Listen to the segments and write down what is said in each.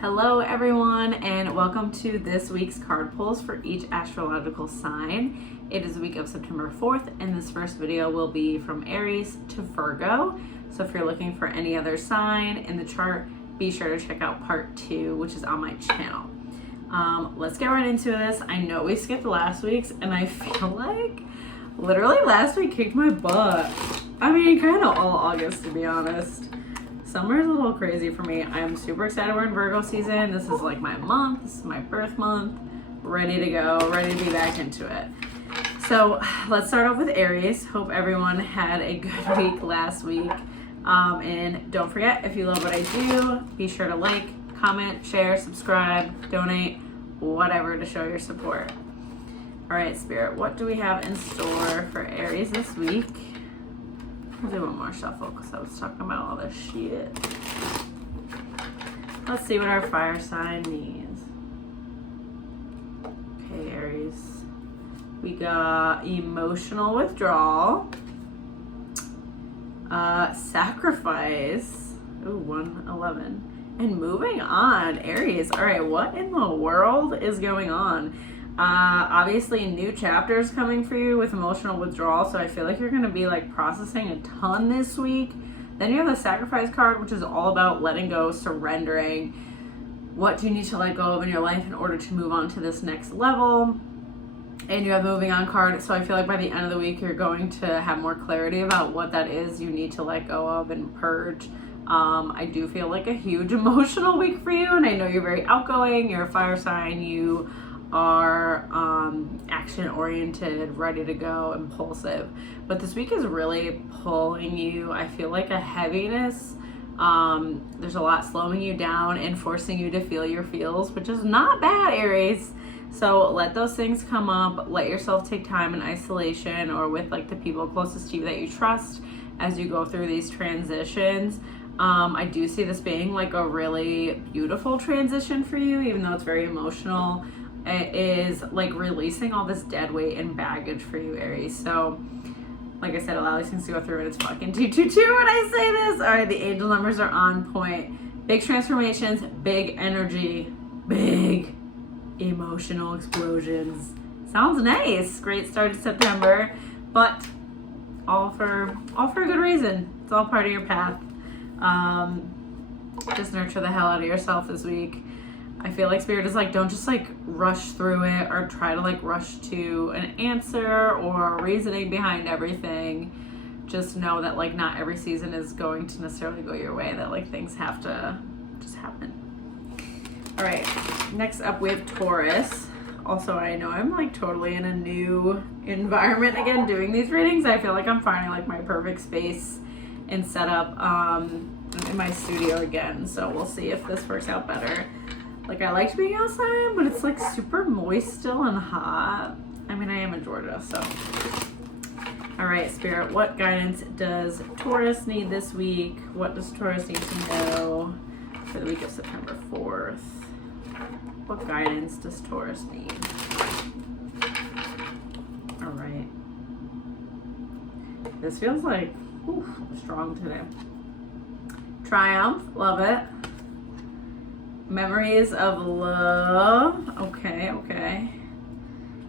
Hello everyone, and welcome to this week's card pulls for each astrological sign. It is the week of September 4th, and this first video will be from Aries to Virgo. So if you're looking for any other sign in the chart, be sure to check out part 2, which is on my channel. Let's get right into this. I know we skipped last week's, and I feel like literally last week kicked my butt. I mean, kind of all August, to be honest. Summer's a little crazy for me. I'm super excited we're in Virgo season. This is like my month. This is my birth month. Ready to go. Ready to be back into it. So let's start off with Aries. Hope everyone had a good week last week. And don't forget, if you love what I do, be sure to like, comment, share, subscribe, donate, whatever to show your support. All right, Spirit, what do we have in store for Aries this week? I'll do one more shuffle because I was talking about all this shit. Let's see what our fire sign needs. Okay, Aries. We got emotional withdrawal. Sacrifice. Ooh, 111. And moving on, Aries. All right, what in the world is going on? Obviously new chapters coming for you with emotional withdrawal, so I feel like you're going to be like processing a ton this week. Then you have the sacrifice card, which is all about letting go, surrendering. What do you need to let go of in your life in order to move on to this next level? And you have the moving on card, so I feel like by the end of the week you're going to have more clarity about what that is you need to let go of and purge. I do feel like a huge emotional week for you, and I know you're very outgoing, you're a fire sign, you are action oriented, ready to go, impulsive, but this week is really pulling you. I feel like a heaviness. There's a lot slowing you down and forcing you to feel your feels, which is not bad, Aries. So let those things come up. Let yourself take time in isolation or with like the people closest to you that you trust as you go through these transitions. I do see this being like a really beautiful transition for you, even though it's very emotional. It is like releasing all this dead weight and baggage for you, Aries. So like I said, allow these things to go through, and it's fucking 222 when I say this. All right, the angel numbers are on point. Big transformations, big energy, big emotional explosions. Sounds nice. Great start to September, but all for a good reason. It's all part of your path. Just nurture the hell out of yourself this week. I feel like Spirit is like, don't just like rush through it or try to like rush to an answer or reasoning behind everything. Just know that like not every season is going to necessarily go your way, that like things have to just happen. All right, next up we have Taurus. Also, I know I'm like totally in a new environment again doing these readings. I feel like I'm finding like my perfect space and setup in my studio again. So we'll see if this works out better. Like, I liked being outside, but it's like super moist still and hot. I mean, I am in Georgia, so. All right, Spirit, what guidance does Taurus need this week? What does Taurus need to know for the week of September 4th? What guidance does Taurus need? All right. This feels like, strong today. Triumph, love it. Memories of love. Okay.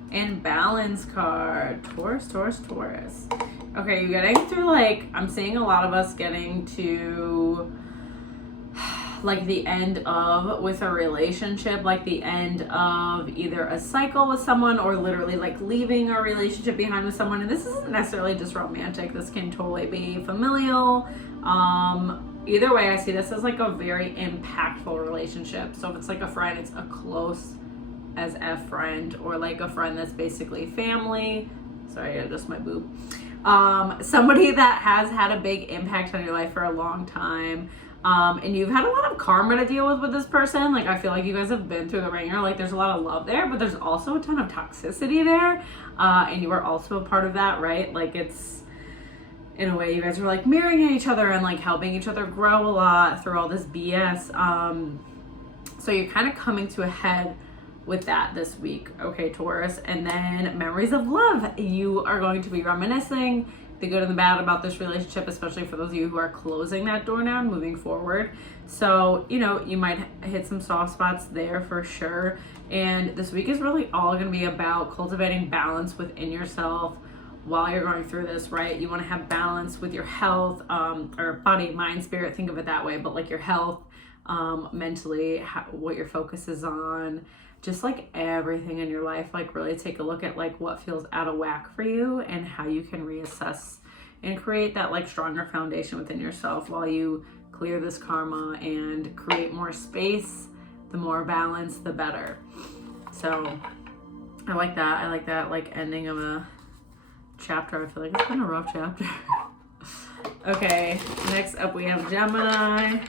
And balance card. Taurus. Okay, you're getting through like, I'm seeing a lot of us getting to like the end of with a relationship, like the end of either a cycle with someone or literally like leaving a relationship behind with someone. And this isn't necessarily just romantic. This can totally be familial. Either way, I see this as like a very impactful relationship. So if it's like a friend, it's a close as F friend, or like a friend that's basically family. Sorry, I adjust my boob. Somebody that has had a big impact on your life for a long time. And you've had a lot of karma to deal with this person. Like, I feel like you guys have been through the ringer. Like, there's a lot of love there, but there's also a ton of toxicity there. And you are also a part of that, right? Like, it's, in a way, you guys are like mirroring each other and like helping each other grow a lot through all this BS. So you're kind of coming to a head with that this week, okay, Taurus. And then memories of love. You are going to be reminiscing the good and the bad about this relationship, especially for those of you who are closing that door now and moving forward. So, you know, you might hit some soft spots there for sure. And this week is really all going to be about cultivating balance within yourself while you're going through this, right? You want to have balance with your health, or body, mind, spirit, think of it that way, but like your health, mentally, what your focus is on, just like everything in your life. Like really take a look at like what feels out of whack for you and how you can reassess and create that like stronger foundation within yourself while you clear this karma and create more space. The more balance, the better. So I like that like ending of a chapter. I feel like it's been a rough chapter. Okay, next up we have Gemini.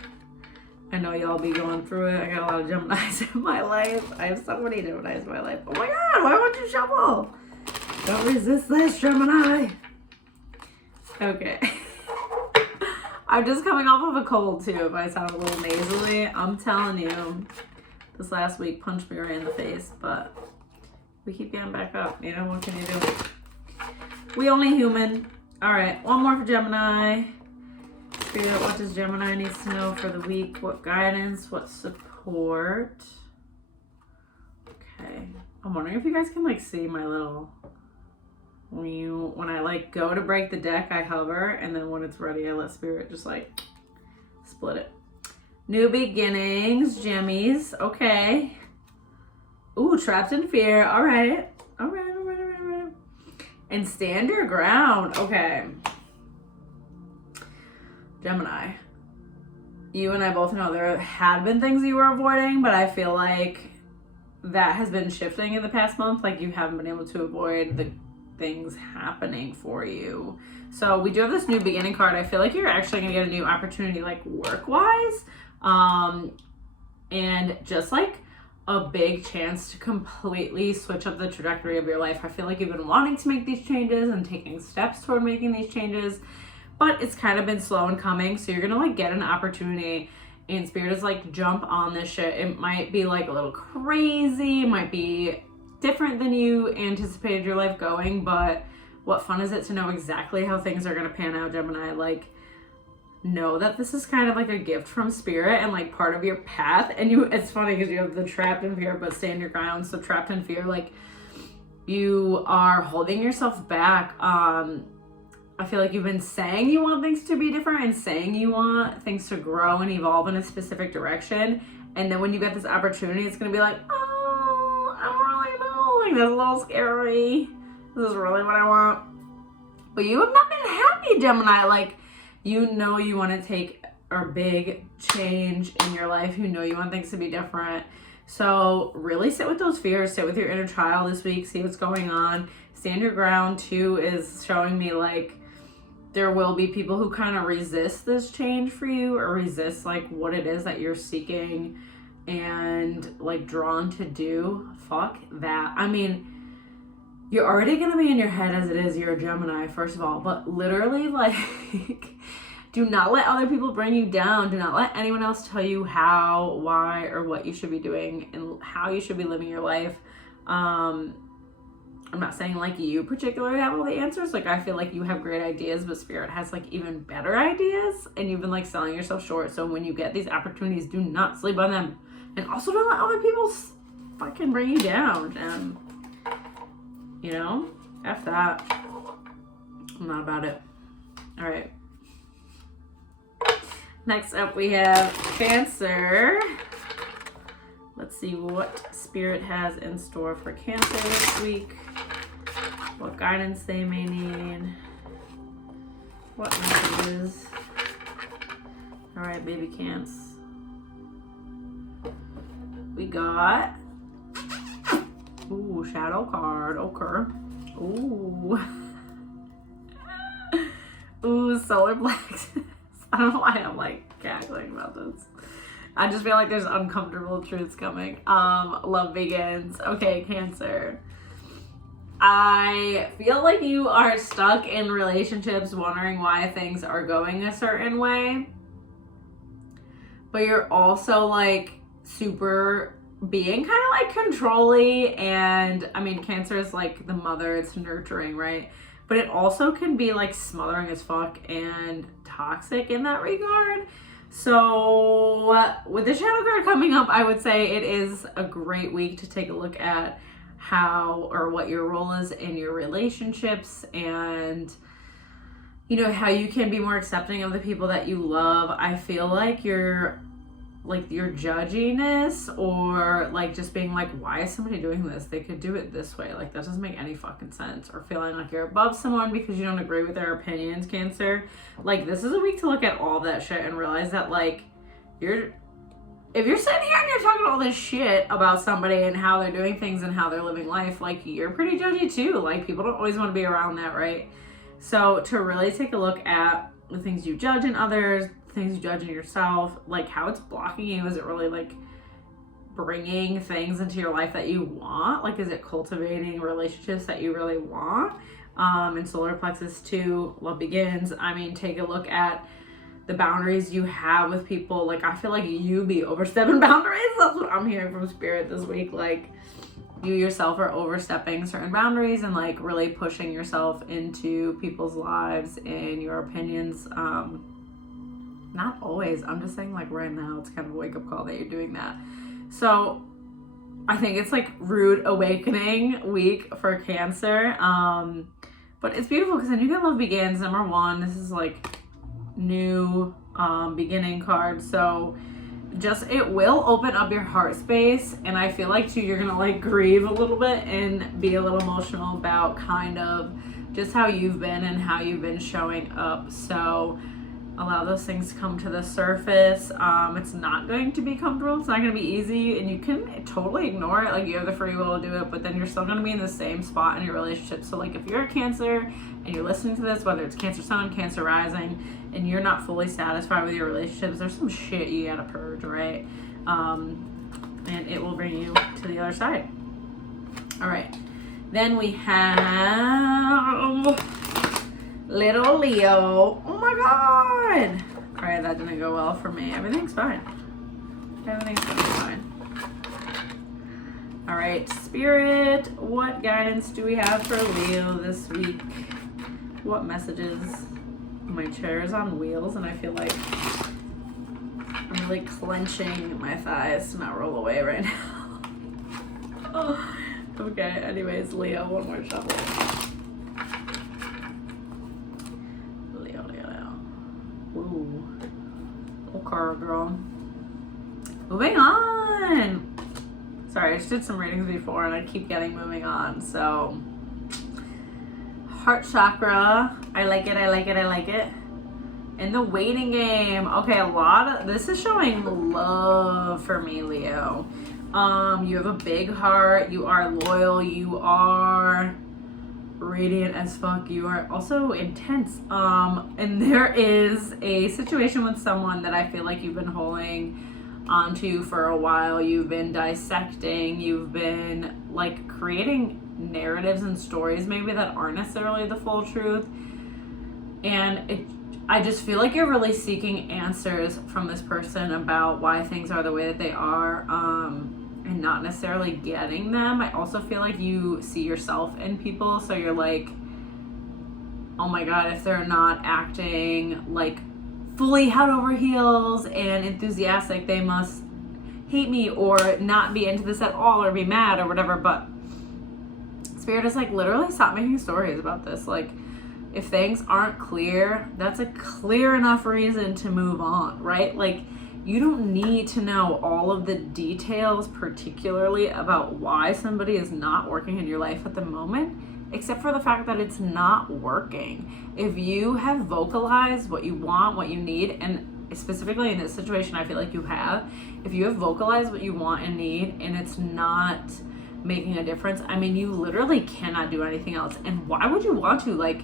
I know y'all be going through it. I got a lot of Geminis in my life. I have so many Geminis in my life. Oh my God, why won't you shuffle? Don't resist this, Gemini. Okay. I'm just coming off of a cold too, if I sound a little nasally. I'm telling you, this last week punched me right in the face, but we keep getting back up. You know, what can you do? We only human. All right, one more for Gemini. Spirit, what does Gemini needs to know for the week? What guidance? What support? Okay. I'm wondering if you guys can like see my little, when I like go to break the deck, I hover, and then when it's ready, I let Spirit just like split it. New beginnings, Gemmies. Okay. Ooh, trapped in fear. All right. All right. And stand your ground. Okay. Gemini, you and I both know there had been things you were avoiding, but I feel like that has been shifting in the past month. Like you haven't been able to avoid the things happening for you. So we do have this new beginning card. I feel like you're actually gonna get a new opportunity, like work-wise, and just like a big chance to completely switch up the trajectory of your life. I feel like you've been wanting to make these changes and taking steps toward making these changes, but it's kind of been slow in coming. So you're gonna like get an opportunity, and Spirit is like, jump on this shit. It might be like a little crazy, it might be different than you anticipated your life going, but what fun is it to know exactly how things are gonna pan out, Gemini? Like, know that this is kind of like a gift from Spirit and like part of your path. And it's funny because you have the trapped in fear but stand your ground. So trapped in fear, like you are holding yourself back. I feel like you've been saying you want things to be different and saying you want things to grow and evolve in a specific direction, and then when you get this opportunity, it's gonna be like, oh, I don't really know, like that's a little scary, this is really what I want. But you have not been happy, Gemini. Like, you know you want to take a big change in your life. You know you want things to be different. So really sit with those fears, sit with your inner child this week, see what's going on. Stand your ground too is showing me like there will be people who kind of resist this change for you, or resist like what it is that you're seeking and like drawn to do. Fuck that. I mean, you're already going to be in your head as it is. You're a Gemini, first of all, but literally like do not let other people bring you down. Do not let anyone else tell you how, why, or what you should be doing and how you should be living your life. I'm not saying like you particularly have all the answers. Like I feel like you have great ideas, but Spirit has like even better ideas, and you've been like selling yourself short. So when you get these opportunities, do not sleep on them. And also don't let other people fucking bring you down. And you know, F that. I'm not about it. All right. Next up we have Cancer. Let's see what Spirit has in store for Cancer this week. What guidance they may need. What messages. All right, baby Cans. We got, ooh, shadow card. Okay. Ooh. Ooh, solar plexus. I don't know why I'm like cackling about this. I just feel like there's uncomfortable truths coming. Love begins. Okay, Cancer. I feel like you are stuck in relationships wondering why things are going a certain way. But you're also like super being kind of like controlly, and I mean Cancer is like the mother, it's nurturing, right? but it also can be like smothering as fuck and toxic in that regard. So with the shadow card coming up, I would say it is a great week to take a look at how or what your role is in your relationships, and you know, how you can be more accepting of the people that you love. I feel like your judginess, or like just being like, why is somebody doing this? They could do it this way. Like, that doesn't make any fucking sense. Or feeling like you're above someone because you don't agree with their opinions, Cancer. Like, this is a week to look at all that shit and realize that, like, if you're sitting here and you're talking all this shit about somebody and how they're doing things and how they're living life, like, you're pretty judgy too. Like, people don't always want to be around that, right? So to really take a look at the things you judge in others, things you judge in yourself, like how it's blocking you. Is it really like bringing things into your life that you want? Like, is it cultivating relationships that you really want? In solar plexus 2, love begins. I mean, take a look at the boundaries you have with people. Like, I feel like you be overstepping boundaries. That's what I'm hearing from Spirit this week. Like, you yourself are overstepping certain boundaries and like really pushing yourself into people's lives and your opinions. Not always. I'm just saying, like, right now it's kind of a wake-up call that you're doing that. So I think it's like rude awakening week for Cancer. But it's beautiful because then you get love begins. Number 1, this is like new beginning card. So just, it will open up your heart space, and I feel like too, you're gonna like grieve a little bit and be a little emotional about kind of just how you've been and how you've been showing up. So allow those things to come to the surface. It's not going to be comfortable. It's not going to be easy, and you can totally ignore it. Like, you have the free will to do it, but then you're still going to be in the same spot in your relationship. So like, if you're a Cancer and you're listening to this, whether it's Cancer Sun, Cancer Rising, and you're not fully satisfied with your relationships, there's some shit you gotta purge, right? And it will bring you to the other side. All right. Then we have little Leo. Oh my God. All right, that didn't go well for me. Everything's fine. Everything's gonna be fine. All right, Spirit, what guidance do we have for Leo this week? What messages? My chair is on wheels, and I feel like I'm really clenching my thighs to not roll away right now. Oh, okay, anyways, Leo, one more shuffle. Leo. Ooh. Okay, girl. Moving on. Sorry, I just did some readings before, and I keep getting moving on, so... Heart chakra. I like it. In the waiting game. Okay, this is showing love for me, Leo. You have a big heart. You are loyal. You are radiant as fuck. You are also intense. And there is a situation with someone that I feel like you've been holding onto for a while. You've been dissecting. You've been like creating narratives and stories maybe that aren't necessarily the full truth, and I just feel like you're really seeking answers from this person about why things are the way that they are, and not necessarily getting them. I also feel like you see yourself in people, so you're like, oh my God, if they're not acting like fully head over heels and enthusiastic, they must hate me or not be into this at all or be mad or whatever. But Spirit is like, literally stop making stories about this. Like, if things aren't clear, that's a clear enough reason to move on, right? Like, you don't need to know all of the details, particularly about why somebody is not working in your life at the moment, except for the fact that it's not working. If you have vocalized what you want, what you need, and specifically in this situation, I feel like you have, if you have vocalized what you want and need, and it's not making a difference, I mean, you literally cannot do anything else. And why would you want to? Like,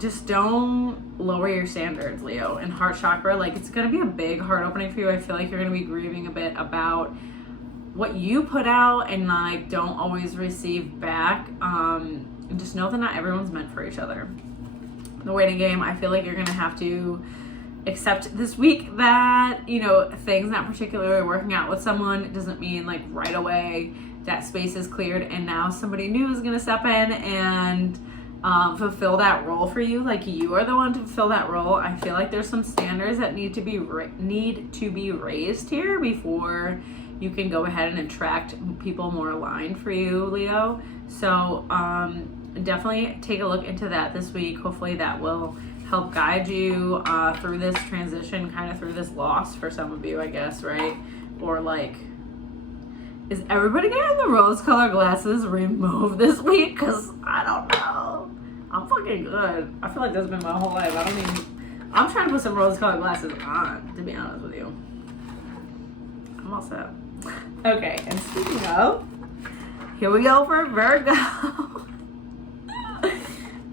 just don't lower your standards, Leo. And heart chakra, like, it's gonna be a big heart opening for you. I feel like you're gonna be grieving a bit about what you put out and like don't always receive back. And just know that not everyone's meant for each other. The waiting game, I feel like you're gonna have to accept this week that, you know, things not particularly working out with someone doesn't mean like right away that space is cleared and now somebody new is going to step in and fulfill that role for you. Like, you are the one to fulfill that role. I feel like there's some standards that need to be raised here before you can go ahead and attract people more aligned for you, Leo. So definitely take a look into that this week. Hopefully that will help guide you through this transition, kind of through this loss for some of you, I guess, right? Or like, is everybody getting the rose-colored glasses removed this week? Because I don't know. I'm fucking good. I feel like that's been my whole life. I'm trying to put some rose-colored glasses on, to be honest with you. I'm all set. Okay, and speaking of, here we go for Virgo.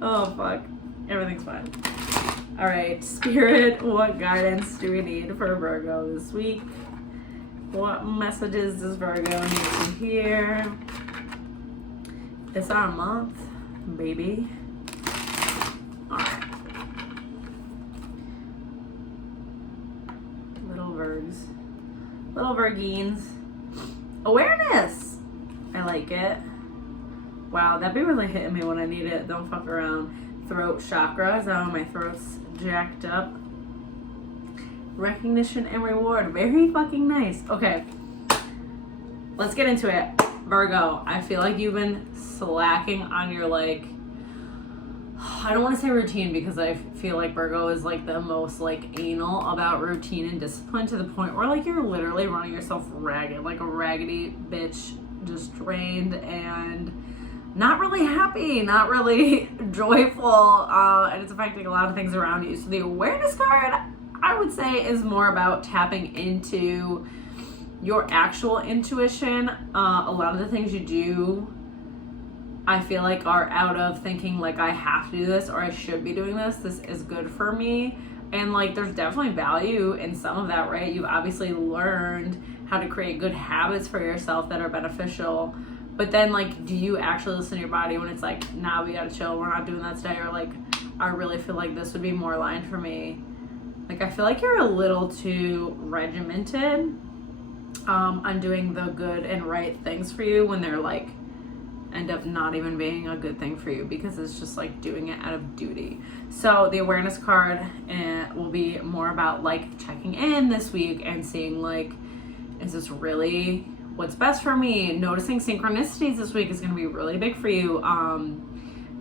Oh, fuck. Everything's fine. All right, Spirit, what guidance do we need for Virgo this week? What messages does Virgo need to hear? It's our month, baby. All right. Little Virgs. Little Virgines. Awareness. I like it. Wow, that be really hitting me when I need it. Don't fuck around. Throat chakra. Is that when my throat's jacked up? Recognition and reward. Very fucking nice. Okay. Let's get into it. Virgo, I feel like you've been slacking on your, like, I don't want to say routine because I feel like Virgo is like the most like anal about routine and discipline, to the point where like you're literally running yourself ragged, like a raggedy bitch, just drained and not really happy, not really joyful, and it's affecting a lot of things around you. So the awareness card, I would say, is more about tapping into your actual intuition. A lot of the things you do, I feel like, are out of thinking like I have to do this or I should be doing this. This is good for me. And like there's definitely value in some of that, right? You've obviously learned how to create good habits for yourself that are beneficial. But then like, do you actually listen to your body when it's like, nah, we gotta chill, we're not doing that today? Or like, I really feel like this would be more aligned for me. Like, I feel like you're a little too regimented on doing the good and right things for you when they're like, end up not even being a good thing for you because it's just like doing it out of duty. So the awareness card will be more about like checking in this week and seeing like, is this really what's best for me? Noticing synchronicities this week is going to be really big for you,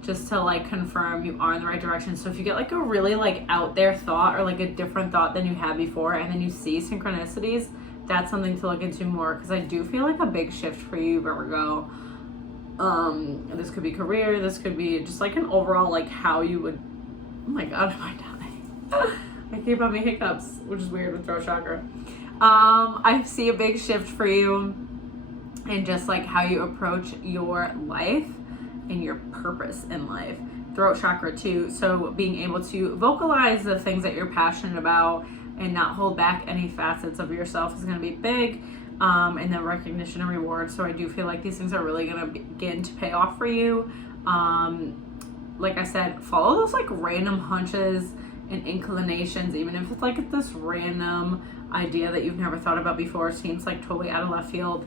just to like confirm you are in the right direction. So if you get like a really like out there thought or like a different thought than you had before and then you see synchronicities, that's something to look into more, because I do feel like a big shift for you, Virgo. This could be career, this could be just like an overall like how you would, oh my god, am I dying? I keep having hiccups, which is weird with throat chakra. I see a big shift for you in just like how you approach your life and your purpose in life. Throat chakra too, so being able to vocalize the things that you're passionate about and not hold back any facets of yourself is going to be big. And then recognition and reward. So I do feel like these things are really going to begin to pay off for you. Like I said, follow those like random hunches and inclinations, even if it's like this random idea that you've never thought about before, seems like totally out of left field.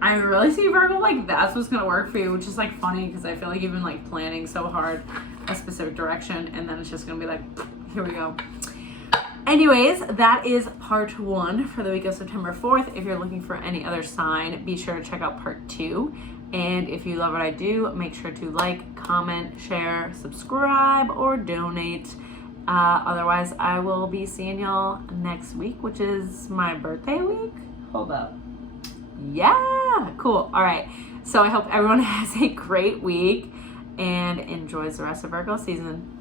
I really see, Virgo, like that's what's going to work for you, which is like funny because I feel like you've been like planning so hard a specific direction and then it's just going to be like, here we go. Anyways, that is part 1 for the week of September 4th. If you're looking for any other sign, be sure to check out part 2. And if you love what I do, make sure to like, comment, share, subscribe, or donate. Otherwise, I will be seeing y'all next week, which is my birthday week. Hold up. Yeah, cool. All right. So I hope everyone has a great week and enjoys the rest of Virgo season.